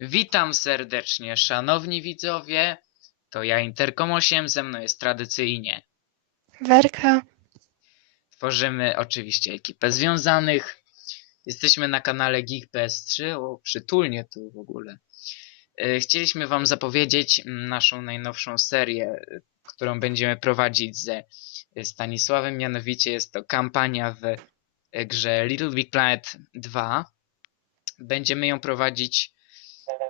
Witam serdecznie, szanowni widzowie. To ja Interkom 8, ze mną jest tradycyjnie. Werka. Tworzymy oczywiście ekipę związanych. Jesteśmy na kanale Geek PS3. O, przytulnie tu w ogóle. E, Chcieliśmy wam zapowiedzieć mm, naszą najnowszą serię, którą będziemy prowadzić ze Stanisławem. Mianowicie jest to kampania w grze Little Big Planet 2. Będziemy ją prowadzić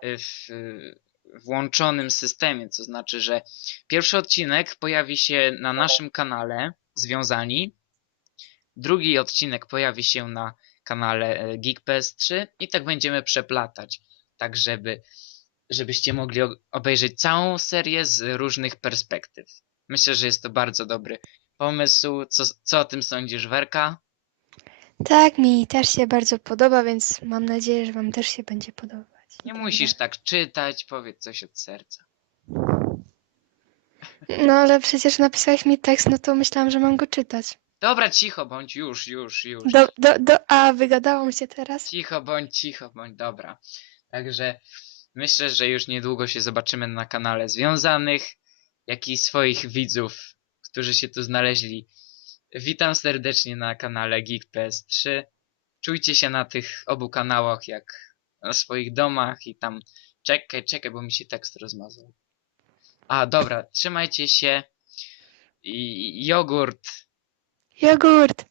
w e, włączonym systemie, to znaczy, że pierwszy odcinek pojawi się na naszym kanale Związani, drugi odcinek pojawi się na kanale e, Geek PS3 i tak będziemy przeplatać, tak żeby żebyście mogli obejrzeć całą serię z różnych perspektyw. Myślę, że jest to bardzo dobry pomysł. Co, co o tym sądzisz, Werka? Tak, mi też się bardzo podoba, więc mam nadzieję, że Wam też się będzie podobać. Nie musisz tak czytać, powiedz coś od serca. No ale przecież napisałeś mi tekst, no to myślałam, że mam go czytać. Dobra, cicho bądź, już, już, już. Do, do, do, a, wygadałam się teraz? Cicho bądź, cicho bądź, dobra. Także myślę, że już niedługo się zobaczymy na kanale związanych, jak i swoich widzów, którzy się tu znaleźli. Witam serdecznie na kanale Geek PS3. Czujcie się na tych obu kanałach jak na swoich domach i tam czekaj, czekaj, bo mi się tekst rozmazał. A, dobra, trzymajcie się. I jogurt. Jogurt!